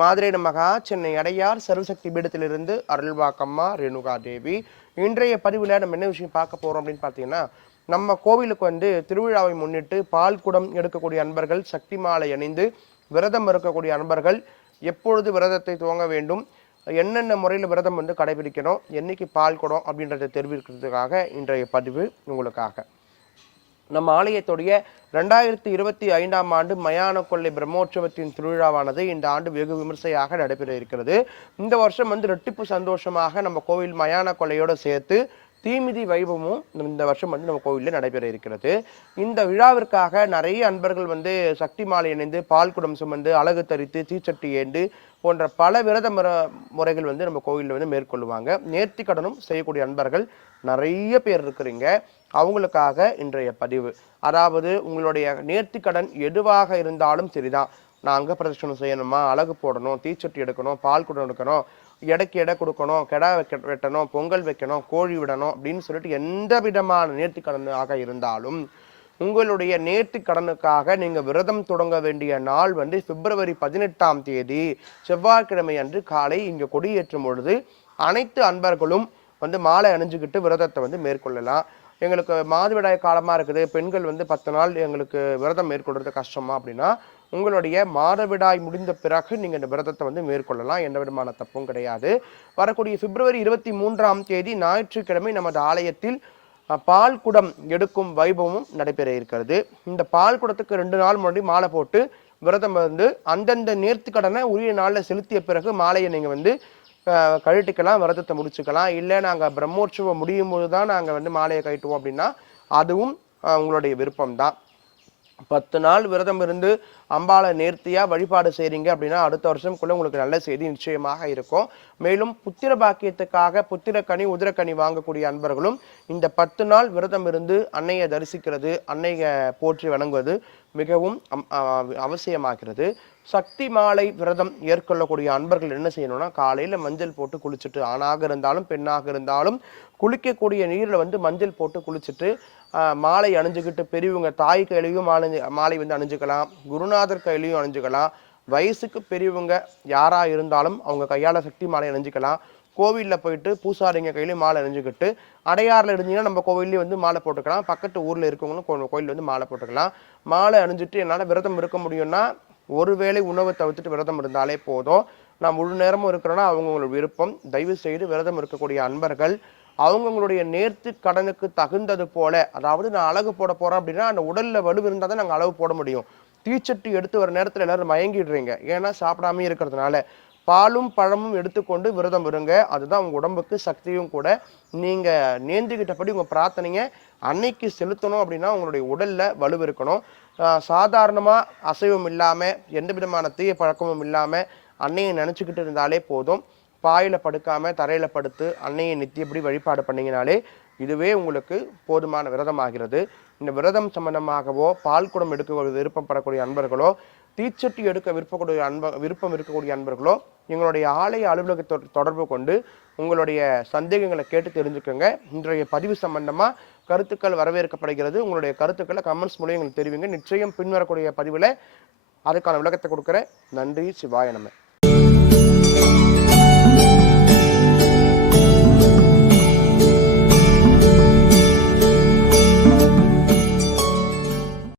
மாதுரை நமகா சென்னை அடையார் சர்வசக்தி பீடத்திலிருந்து அருள்வாக்கம்மா ரேணுகா தேவி. இன்றைய பதிவில் நம்ம என்ன விஷயம் பார்க்க போறோம் அப்படின்னு பார்த்தீங்கன்னா, நம்ம கோவிலுக்கு திருவிழாவை முன்னிட்டு பால் குடம் எடுக்கக்கூடிய அன்பர்கள், சக்தி மாலை அணிந்து விரதம் இருக்கக்கூடிய அன்பர்கள் எப்பொழுது விரதத்தை துவங்க வேண்டும், என்னென்ன முறையில் விரதம் கடைபிடிக்கணும், என்னைக்கு பால் குடம் அப்படின்றத தெரிவிக்கிறதுக்காக இன்றைய பதிவு உங்களுக்காக. நம்ம ஆலயத்துடைய 2025ஆம் ஆண்டு மயான கொள்ளை பிரம்மோற்சவத்தின் திருவிழாவானது இந்த ஆண்டு வெகு விமர்சையாக நடைபெற இருக்கிறது. இந்த வருஷம் ரெட்டிப்பு சந்தோஷமாக நம்ம கோவில் மயான கொள்ளையோடு சேர்த்து தீமிதி வைபவமும் இந்த வருஷம் நம்ம கோவிலில் நடைபெற இருக்கிறது. இந்த விழாவிற்காக நிறைய அன்பர்கள் சக்தி மாலை இணைந்து பால் குடம் சுமந்து அழகு தரித்து தீச்சட்டி ஏண்டு போன்ற பல விரத முறைகள் நம்ம கோவிலில் மேற்கொள்ளுவாங்க. நேர்த்தி கடனும் செய்யக்கூடிய அன்பர்கள் நிறைய பேர் இருக்கிறீங்க. அவங்களுக்காக இன்றைய பதிவு. அதாவது உங்களுடைய நேர்த்தி கடன் எதுவாக இருந்தாலும் சரிதான். நான் அங்க பிரதட்சணம் செய்யணுமா, அழகு போடணும், தீச்சட்டி எடுக்கணும், பால் குடம் எடுக்கணும், எடைக்கு எடை கொடுக்கணும், கெடா வெட்டணும், பொங்கல் வைக்கணும், கோழி விடணும் அப்படின்னு சொல்லிட்டு எந்த விதமான நேர்த்தி கடனாக இருந்தாலும் உங்களுடைய நேர்த்தி கடனுக்காக நீங்க விரதம் தொடங்க வேண்டிய நாள் பிப்ரவரி 18ஆம் தேதி செவ்வாய்க்கிழமை அன்று காலை இங்க கொடியேற்றும் பொழுது அனைத்து அன்பர்களும் மாலை அணிஞ்சுக்கிட்டு விரதத்தை மேற்கொள்ளலாம். எங்களுக்கு மாதவிடாய் காலமாக இருக்குது, பெண்கள் 10 நாள் எங்களுக்கு விரதம் மேற்கொள்றது கஷ்டமா அப்படின்னா உங்களுடைய மாதவிடாய் முடிந்த பிறகு நீங்கள் இந்த விரதத்தை மேற்கொள்ளலாம். எந்த விதமான தப்பும் கிடையாது. வரக்கூடிய பிப்ரவரி 23ஆம் தேதி ஞாயிற்றுக்கிழமை நமது ஆலயத்தில் பால் குடம் எடுக்கும் வைபவமும் நடைபெற இருக்கிறது. இந்த பால் குடத்துக்கு 2 நாள் முன்னாடி மாலை போட்டு விரதம் அந்தந்த நேர்த்தி கடனை உரிய நாளில் செலுத்திய பிறகு மாலையை நீங்கள் கழட்டிக்கலாம், விரதத்தை முடிச்சுக்கலாம். இல்லை நாங்கள் பிரம்மோற்சவம் முடியும் போது தான் நாங்கள் மாலையை கழட்டுவோம் அப்படின்னா அதுவும் உங்களுடைய விருப்பம்தான். 10 நாள் விரதம் இருந்து அம்பாளை நேர்த்தியா வழிபாடு செய்றீங்க அப்படின்னா அடுத்த வருஷம்குள்ள உங்களுக்கு நல்ல செய்தி நிச்சயமாக இருக்கும். மேலும் புத்திர பாக்கியத்துக்காக புத்திரக்கனி உதிரக்கனி வாங்கக்கூடிய அன்பர்களும் இந்த 10 நாள் விரதம் இருந்து அன்னையை தரிசிக்கிறது, அன்னையை போற்றி வணங்குவது மிகவும் அவசியமாகிறது. சக்தி மாலை விரதம் ஏற்கொள்ளக்கூடிய அன்பர்கள் என்ன செய்யணும்னா, காலையில மஞ்சள் போட்டு குளிச்சுட்டு, ஆணாக இருந்தாலும் பெண்ணாக இருந்தாலும் குளிக்கக்கூடிய நீரில் மஞ்சள் போட்டு குளிச்சுட்டு மாலை அணிஞ்சுக்கிட்டு பெரியவங்க தாய் கையிலையும் மாலை அணிஞ்சுக்கலாம், குருநாதர் கையிலையும் அணிஞ்சுக்கலாம். வயசுக்கு பெரியவங்க யாரா இருந்தாலும் அவங்க கையால சக்தி மாலை அணிஞ்சுக்கலாம். கோவிலில் போயிட்டு பூசாரிங்க கையிலையும் மாலை அணிஞ்சுக்கிட்டு, அடையாறில் இருந்தீங்கன்னா நம்ம கோவில்லேயே மாலை போட்டுக்கலாம். பக்கத்து ஊரில் இருக்கவங்களும் கோயிலில் மாலை போட்டுக்கலாம். மாலை அணிஞ்சிட்டு என்னால் விரதம் இருக்க முடியும்னா ஒருவேளை உணவை தவிர்த்துட்டு விரதம் இருந்தாலே போதும். நான் முழு நேரமும் இருக்கிறேன்னா அவங்களோட விருப்பம். தயவு செய்து விரதம் இருக்கக்கூடிய அன்பர்கள் அவங்களுடைய நேர்த்தி கடனுக்கு தகுந்தது போல, அதாவது நான் அழகு போட போறேன் அப்படின்னா அந்த உடல்ல வலு இருந்தால் தான் நாங்கள் அளவு போட முடியும். தீச்சட்டி எடுத்து வர நேரத்தில் எல்லாரும் மயங்கிடுறீங்க, ஏன்னா சாப்பிடாமே இருக்கிறதுனால. பாலும் பழமும் எடுத்துக்கொண்டு விரதம் இருங்க. அதுதான் உங்க உடம்புக்கு சக்தியும் கூட. நீங்க நேர்ந்துகிட்டபடி உங்க பிரார்த்தனைங்க அன்னைக்கு செலுத்தணும் அப்படின்னா உங்களுடைய உடல்ல வலு இருக்கணும். சாதாரணமா அசைவம் இல்லாம எந்த விதமான தீய பழக்கமும் இல்லாம அன்னையை நினைச்சுக்கிட்டு இருந்தாலே போதும். பாயில படுக்காம தரையில படுத்து அன்னையை நித்தியப்படி வழிபாடு பண்ணீங்கனாலே இதுவே உங்களுக்கு போதுமான விரதமாகிறது. இந்த விரதம் சம்பந்தமாகவோ பால் குடம் எடுக்க விருப்பப்படக்கூடிய அன்பர்களோ தீச்சட்டி எடுக்க விருப்பம் இருக்கக்கூடிய அன்பர்களோ எங்களுடைய ஆலய அலுவலகத்தை தொடர்பு கொண்டு உங்களுடைய சந்தேகங்களை கேட்டு தெரிஞ்சுக்கோங்க. இன்றைய பதிவு சம்பந்தமா கருத்துக்கள் வரவேற்கப்படுகிறது. உங்களுடைய கருத்துக்களை கமெண்ட்ஸ் மூலம் எங்களுக்கு தெரிவிங்க. நிச்சயம் பின்வரக்கூடிய பதிவில் அதுக்கான விளக்கத்தை கொடுக்குறேன். நன்றி. சிவாய நம.